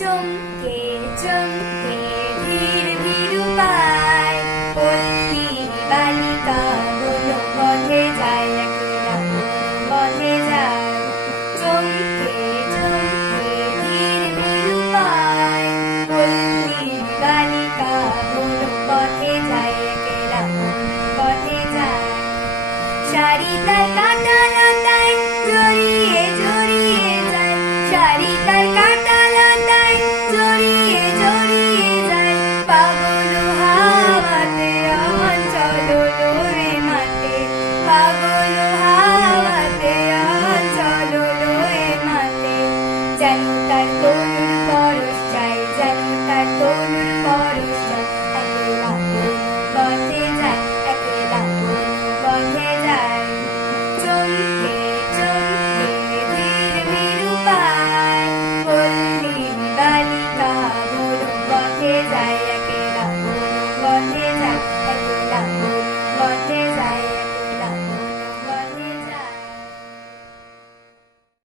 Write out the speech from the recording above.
চমকে চমকে ধীর ভীরু পায় পল্লী বালিকা হলো পথে যায় একলা পথে যায় চমকে চমকে ধীর ভীরু পায় পল্লী বালিকা হলো পথে যায় একলা পথে যায় শাড়ি তার কাটা লতায় জড়িয়ে জড়িয়ে যায় শাড়ি তার